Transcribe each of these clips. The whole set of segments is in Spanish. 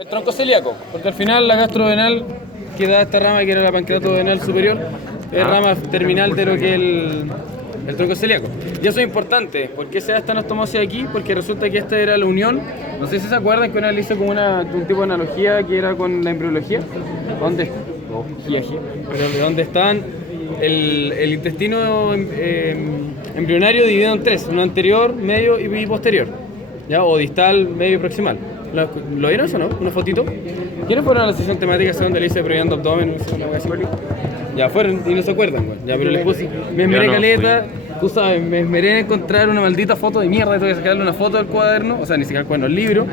El tronco celíaco, porque al final la gastrodenal que da esta rama, que era la pancreatodenal superior, es rama terminal de lo que es el tronco celíaco. Y eso es importante. ¿Por qué se da esta anastomosis aquí? Porque resulta que esta era la unión. No sé si se acuerdan que una vez hice como un tipo de analogía que era con la embriología. ¿Dónde? Pero donde están el intestino embrionario dividido en tres: uno anterior, medio y posterior, ¿ya? O distal, medio y proximal. ¿Lo vieron eso, no? ¿Una fotito? ¿Quiénes fueron a la sesión temática donde le hice previando abdomen? Ya fueron y no se acuerdan, güey. Ya, pero les puse. Me esmeré caleta, tú sabes, me esmeré en encontrar una maldita foto de mierda. Tengo que sacarle una foto del cuaderno, o sea, ni siquiera el cuaderno, el libro,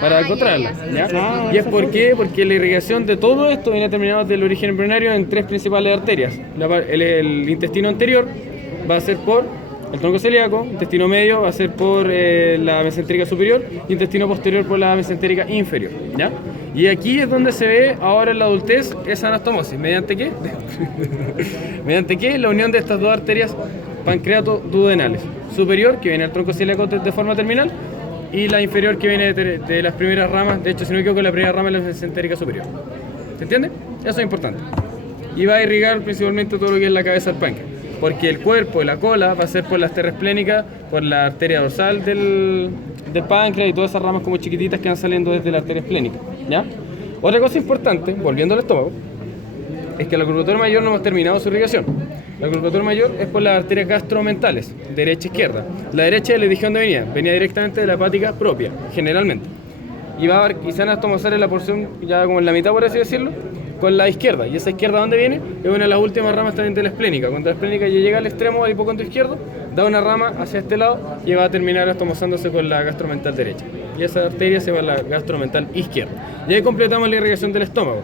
para encontrarla, ¿ya? ¿Y es por qué? Porque la irrigación de todo esto viene determinada del origen embrionario en tres principales arterias. El intestino anterior va a ser por el tronco celíaco, intestino medio va a ser por la mesentérica superior, y intestino posterior por la mesentérica inferior, ¿ya? Y aquí es donde se ve ahora en la adultez esa anastomosis. ¿Mediante qué? ¿Mediante qué? La unión de estas dos arterias pancreato-duodenales. Superior, que viene al tronco celíaco de forma terminal, y la inferior, que viene de las primeras ramas. De hecho, si no me equivoco, la primera rama es la mesentérica superior. ¿Se entiende? Eso es importante. Y va a irrigar principalmente todo lo que es la cabeza del páncreas. Porque el cuerpo y la cola va a ser por la arteria esplénica, por la arteria dorsal del páncreas y todas esas ramas como chiquititas que van saliendo desde la arteria esplénica, ¿ya? Otra cosa importante, volviendo al estómago, es que la curvatura mayor no hemos terminado su irrigación. La curvatura mayor es por las arterias gastromentales, derecha e izquierda. La derecha, ¿le dije dónde venía? Venía directamente de la hepática propia, generalmente. Y va a haber, quizá anastomosar en la porción, ya como en la mitad, por así decirlo, con la izquierda. ¿Y esa izquierda dónde viene? Es una de las últimas ramas también de la esplénica. Cuando la esplénica ya llega al extremo del hipocondrio izquierdo, da una rama hacia este lado y va a terminar anastomosándose con la gastromental derecha. Y esa arteria se va a la gastromental izquierda. Y ahí completamos la irrigación del estómago.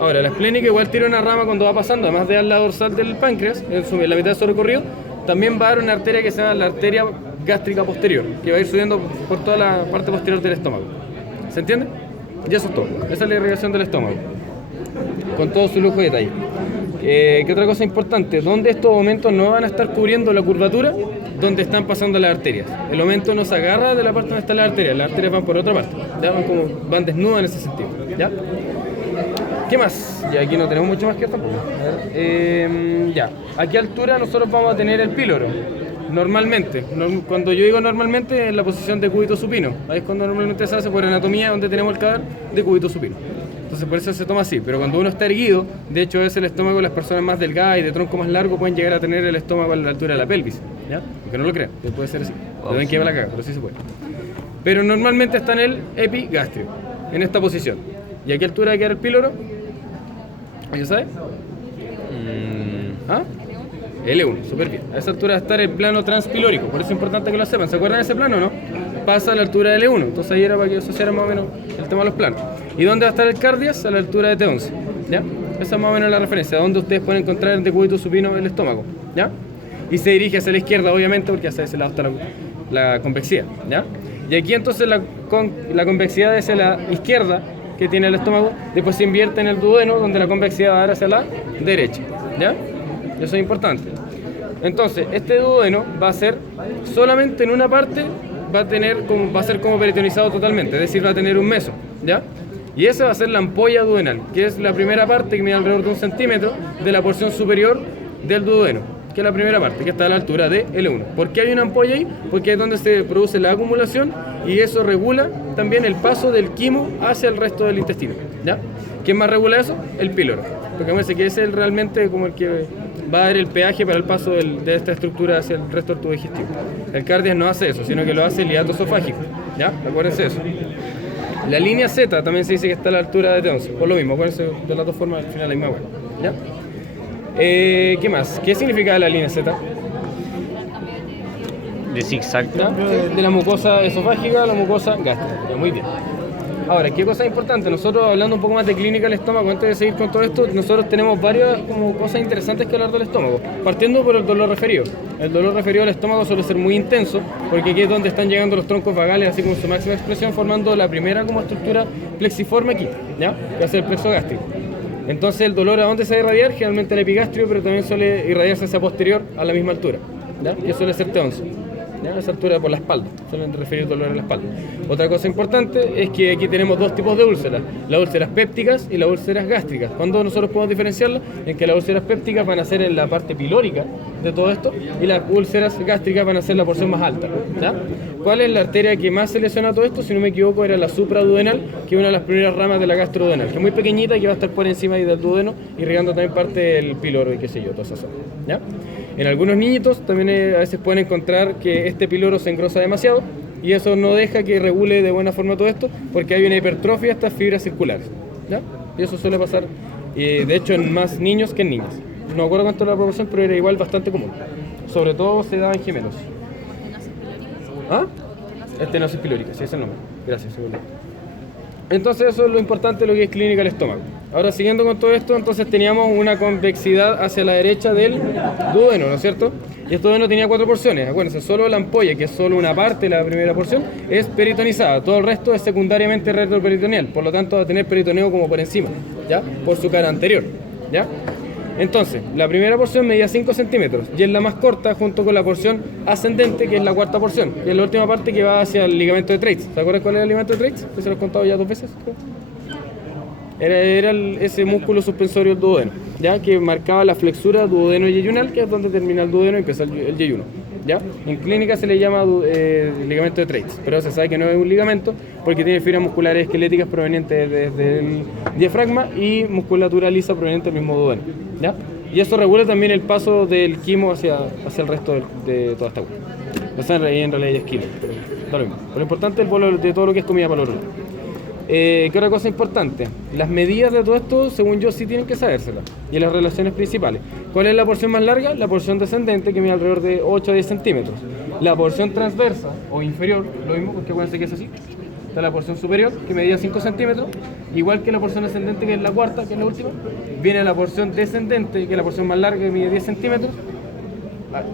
Ahora, la esplénica igual tira una rama cuando va pasando, además de dar la dorsal del páncreas, en la mitad de su recorrido, también va a dar una arteria que se llama la arteria gástrica posterior, que va a ir subiendo por toda la parte posterior del estómago. ¿Se entiende? Y eso es todo. Esa es la irrigación del estómago, con todo su lujo de detalle. ¿Qué otra cosa importante? Donde estos aumentos no van a estar cubriendo la curvatura, donde están pasando las arterias. El aumento no se agarra de la parte donde están las arterias van por otra parte, ¿ya? Van desnudas en ese sentido, ¿ya? ¿Qué más? Y aquí no tenemos mucho más que tampoco. Ya, ¿a qué altura nosotros vamos a tener el píloro? Normalmente, cuando yo digo normalmente, en la posición de cúbito supino. Ahí es cuando normalmente se hace por anatomía, donde tenemos el cadáver de cúbito supino. Entonces por eso se toma así, pero cuando uno está erguido, de hecho es el estómago de las personas más delgadas y de tronco más largo pueden llegar a tener el estómago a la altura de la pelvis, ¿ya? Aunque no lo crean, puede ser así, le ven que va la caga, pero sí se puede. Pero normalmente está en el epigastrio, en esta posición. ¿Y a qué altura va a quedar el píloro? ¿Ya sabe? ¿Ah? L1, súper bien. A esa altura va a estar el plano transpilórico, por eso es importante que lo sepan. ¿Se acuerdan de ese plano o no? Pasa a la altura de L1, entonces ahí era para que asociaran más o menos el tema de los planos. ¿Y dónde va a estar el cardias? A la altura de T11, ¿ya? Esa es más o menos la referencia, donde ustedes pueden encontrar el decúbito supino el estómago, ¿ya? Y se dirige hacia la izquierda, obviamente, porque hacia ese lado está la convexidad, ¿ya? Y aquí entonces la convexidad es hacia la izquierda, que tiene el estómago, después se invierte en el duodeno, donde la convexidad va a dar hacia la derecha, ¿ya? Eso es importante. Entonces, este duodeno va a ser solamente en una parte, va a ser como peritonizado totalmente, es decir, va a tener un meso, ¿ya? Y esa va a ser la ampolla duodenal, que es la primera parte que mide alrededor de 1 centímetro de la porción superior del duodeno, que es la primera parte, que está a la altura de L1. ¿Por qué hay una ampolla ahí? Porque es donde se produce la acumulación y eso regula también el paso del quimo hacia el resto del intestino, ¿ya? ¿Quién más regula eso? El píloro, porque me parece que ese es realmente como el que va a dar el peaje para el paso de esta estructura hacia el resto del tubo digestivo. El cardias no hace eso, sino que lo hace el hiato esofágico, ¿ya? Acuérdense de eso. La línea Z también se dice que está a la altura de T11, por lo mismo, acuérdense de las dos formas, al final la misma hueá, ¿ya? ¿Qué más? ¿Qué significa la línea Z? De zigzag. ¿Ya? De la mucosa esofágica a la mucosa gástrica. Muy bien. Ahora, ¿qué cosa importante? Nosotros, hablando un poco más de clínica del estómago, antes de seguir con todo esto, nosotros tenemos varias como cosas interesantes que hablar del estómago. Partiendo por el dolor referido. El dolor referido al estómago suele ser muy intenso, porque aquí es donde están llegando los troncos vagales, así como su máxima expresión, formando la primera como estructura plexiforme aquí, ¿ya? Que es el plexo gástrico. Entonces, el dolor, ¿a dónde se va a irradiar? Generalmente al epigastrio, pero también suele irradiarse hacia posterior, a la misma altura, ¿ya? Que suele ser T11. ¿ya? A esa altura por la espalda, suelen referir dolor en la espalda. Otra cosa importante es que aquí tenemos dos tipos de úlceras, las úlceras pépticas y las úlceras gástricas. ¿Cuándo nosotros podemos diferenciarlas? En que las úlceras pépticas van a ser en la parte pilórica de todo esto y las úlceras gástricas van a ser la porción más alta, ¿ya? ¿Cuál es la arteria que más se lesiona todo esto? Si no me equivoco era la supraduodenal, que es una de las primeras ramas de la gastroduodenal, que es muy pequeñita y que va a estar por encima del duodeno, irrigando también parte del píloro y qué sé yo, toda esa zona, ¿ya? En algunos niñitos también a veces pueden encontrar que este píloro se engrosa demasiado y eso no deja que regule de buena forma todo esto porque hay una hipertrofia de estas fibras circulares, ¿ya? Y eso suele pasar, de hecho, en más niños que en niñas. No me acuerdo cuánto era la proporción, pero era igual bastante común. Sobre todo se daba en gemelos. ¿Ah? Estenosis pilórica, sí, ese es el nombre. Gracias, seguro. Entonces eso es lo importante de lo que es clínica del estómago. Ahora, siguiendo con todo esto, entonces teníamos una convexidad hacia la derecha del duodeno, ¿no es cierto? Y este duodeno tenía 4 porciones. Acuérdense, solo la ampolla, que es solo una parte de la primera porción, es peritonizada. Todo el resto es secundariamente retroperitoneal. Por lo tanto, va a tener peritoneo como por encima, ¿ya? Por su cara anterior, ¿ya? Entonces, la primera porción medía 5 centímetros y es la más corta junto con la porción ascendente, que es la cuarta porción. Y es la última parte que va hacia el ligamento de Treitz. ¿Se acuerdan cuál era el ligamento de Treitz? Que se los he contado ya 2 veces. Era ese músculo suspensorio del duodeno, ¿ya? Que marcaba la flexura duodeno-yeyunal, que es donde termina el duodeno y empieza el yeyuno, ¿ya? En clínica se le llama ligamento de Treitz, pero se sabe que no es un ligamento porque tiene fibras musculares esqueléticas provenientes desde el diafragma y musculatura lisa proveniente del mismo duodeno, ¿ya? Y eso regula también el paso del quimo hacia el resto de toda esta agua. O sea, en realidad ya es quimo, pero da lo mismo. Pero lo importante es el bolo de todo lo que es comida para el oral. ¿Qué otra cosa importante? Las medidas de todo esto, según yo, sí tienen que sabérselas. Y las relaciones principales. ¿Cuál es la porción más larga? La porción descendente, que mide alrededor de 8 a 10 centímetros. La porción transversa o inferior, lo mismo, porque acuérdense que es así. Está la porción superior, que medía 5 centímetros. Igual que la porción ascendente, que es la cuarta, que es la última. Viene la porción descendente, que es la porción más larga, que mide 10 centímetros.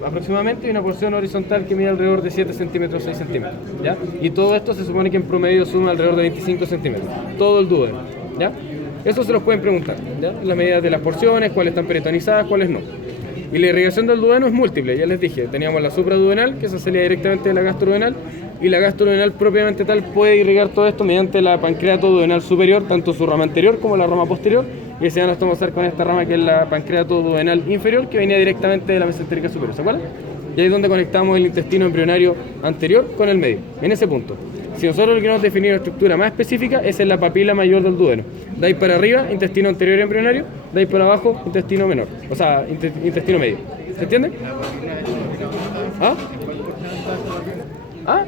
Aproximadamente, y una porción horizontal que mide alrededor de 7 centímetros, 6 centímetros, ¿ya? Y todo esto se supone que en promedio suma alrededor de 25 centímetros, todo el duodeno, ¿ya? Eso se los pueden preguntar, ¿ya? La medida de las porciones, cuáles están peritonizadas, cuáles no. Y la irrigación del duodeno es múltiple, ya les dije, teníamos la supraduodenal, que se salía directamente de la gastroduodenal, y la gastroduodenal propiamente tal puede irrigar todo esto mediante la pancreato duodenal superior, tanto su rama anterior como la rama posterior, y se van a tomar con esta rama que es la pancreato duodenal inferior, que venía directamente de la mesentérica superior, ¿se acuerdan? Y ahí es donde conectamos el intestino embrionario anterior con el medio, en ese punto. Si nosotros queremos definir una estructura más específica, esa es la papila mayor del duodeno. De ahí para arriba, intestino anterior embrionario, de ahí para abajo, intestino menor, o sea, intestino medio. ¿Se entiende? ¿Ah? ¿Ah?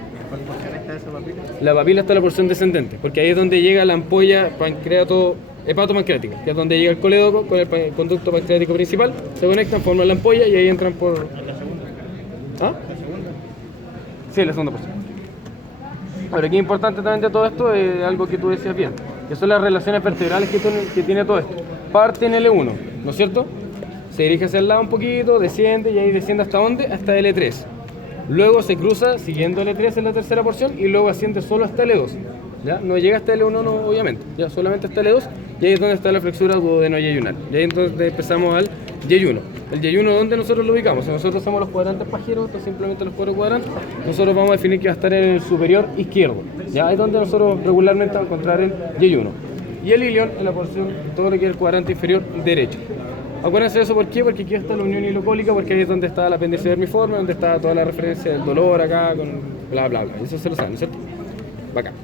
La papila está en la porción descendente, porque ahí es donde llega la ampolla hepatopancreática, que es donde llega el colédoco con el conducto pancreático principal, se conectan, forman la ampolla y ahí entran por... ¿Ah? Sí, la segunda porción. Ahora, aquí importante también de todo esto es algo que tú decías bien, que son las relaciones vertebrales que tiene todo esto. Parte en L1, ¿no es cierto? Se dirige hacia el lado un poquito, desciende y ahí desciende ¿hasta dónde? Hasta L3. Luego se cruza siguiendo L3 en la tercera porción y luego asciende solo hasta L2. ¿Ya? No llega hasta L1, no, obviamente, ya solamente hasta L2 y ahí es donde está la flexura duodeno-yeyunal. Y ahí entonces empezamos al yeyuno. El yeyuno, ¿dónde nosotros lo ubicamos? Si nosotros hacemos los cuadrantes pajeros, estos simplemente los 4 cuadrantes, nosotros vamos a definir que va a estar en el superior izquierdo. Ya ahí es donde nosotros regularmente vamos a encontrar el yeyuno. Y el ilion en la porción, todo lo que es el cuadrante inferior derecho. Acuérdense de eso, ¿por qué? Porque aquí está la unión hilocólica, porque ahí es donde está el apéndice vermiforme, donde está toda la referencia del dolor acá, con bla bla bla. Eso se lo saben, ¿no es cierto? Bacán.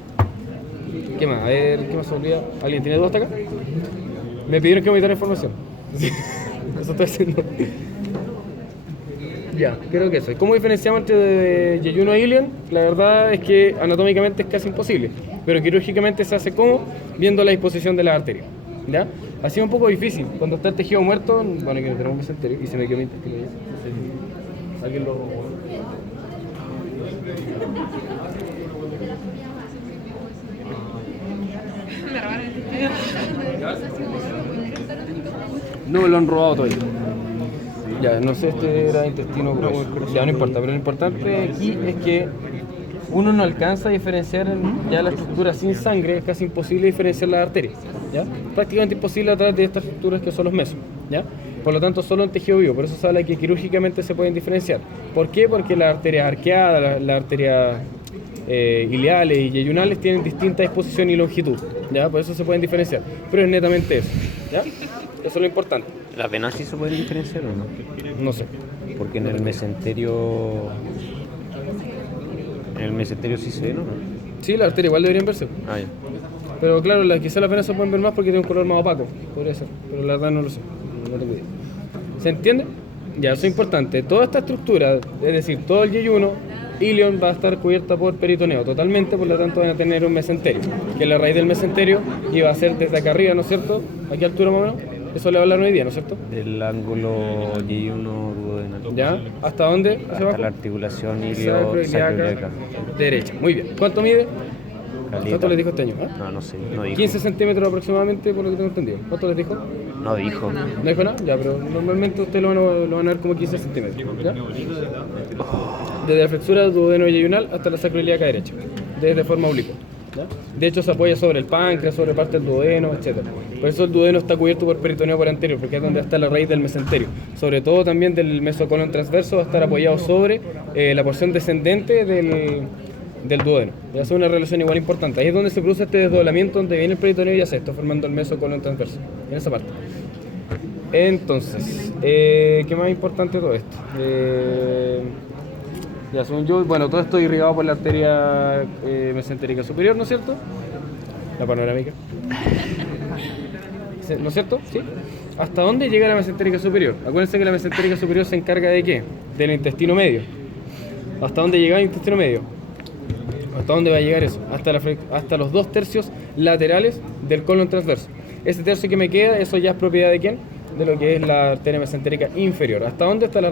¿Qué más? A ver, ¿qué más se olvida? ¿Alguien tiene dudas hasta acá? Me pidieron que me diera información. Eso estoy haciendo. Ya, creo que eso. ¿Cómo diferenciamos entre yeyuno e ilion? La verdad es que anatómicamente es casi imposible, pero quirúrgicamente se hace como viendo la disposición de la arteria. ¿Ya? Ha sido un poco difícil. Cuando está el tejido muerto, bueno, que no tenemos mesenterio y se me quedó mi intestino. Alguien lo robó. No me lo han robado todavía. Ya, no sé, este era intestino grueso. Ya no importa, pero lo importante aquí es que uno no alcanza a diferenciar ya la estructura sin sangre, es casi imposible diferenciar las arterias, ¿ya? Prácticamente imposible a través de estas estructuras que son los mesos, ¿ya? Por lo tanto, solo en tejido vivo. Por eso se habla que quirúrgicamente se pueden diferenciar. ¿Por qué? Porque las arterias arqueadas, las arterias ileales y yeyunales tienen distinta disposición y longitud, ¿ya? Por eso se pueden diferenciar. Pero es netamente eso, ¿ya? Eso es lo importante. ¿Las venas sí se pueden diferenciar o no? No sé. Porque en el mesenterio... En el mesenterio sí se ve, ¿no? Sí, las arterias igual deberían verse. Ah, ya. Pero claro, quizás las venas se pueden ver más porque tienen un color más opaco. Podría ser. Pero la verdad no lo sé. No tengo idea. ¿Se entiende? Ya, eso es importante. Toda esta estructura, es decir, todo el yeyuno, ilion va a estar cubierta por peritoneo totalmente, por lo tanto van a tener un mesenterio, que la raíz del mesenterio iba a ser desde acá arriba, ¿no es cierto? Aquí a altura más o menos. Eso le va a hablar hoy día, ¿no es cierto? Del ángulo Y1 duodenal. ¿Ya? ¿Hasta dónde? Hasta la articulación Sacroiliaca ilio-sacroiliaca. derecha. Muy bien. ¿Cuánto mide? Caleta. ¿Cuánto les dijo este año? No, no sé, no dijo. 15 centímetros aproximadamente, por lo que tengo entendido. ¿Cuánto les dijo? No dijo. ¿No dijo nada? Ya, pero normalmente ustedes lo van a ver como 15 centímetros. ¿Ya? Desde la flexura duodeno-yeyunal hasta la sacroiliaca derecha. Desde forma oblicua. ¿Ya? De hecho, se apoya sobre el páncreas, sobre parte del duodeno, etc. Por eso el duodeno está cubierto por peritoneo por anterior, porque es donde está la raíz del mesenterio. Sobre todo también del mesocolon transverso va a estar apoyado sobre la porción descendente del duodeno. Y hace una relación igual importante. Ahí es donde se produce este desdoblamiento, donde viene el peritoneo y hace esto, formando el mesocolon transverso. En esa parte. Entonces, ¿qué más importante de todo esto? Ya, según yo, bueno, todo esto irrigado por la arteria mesentérica superior, ¿no es cierto? La panorámica. ¿No es cierto? ¿Sí? ¿Hasta dónde llega la mesentérica superior? Acuérdense que la mesentérica superior se encarga de ¿qué? Del intestino medio. ¿Hasta dónde llega el intestino medio? ¿Hasta dónde va a llegar eso? Hasta los 2/3 laterales del colon transverso. Ese tercio que me queda, eso ya es propiedad de ¿quién? De lo que es la arteria mesentérica inferior. ¿Hasta dónde está la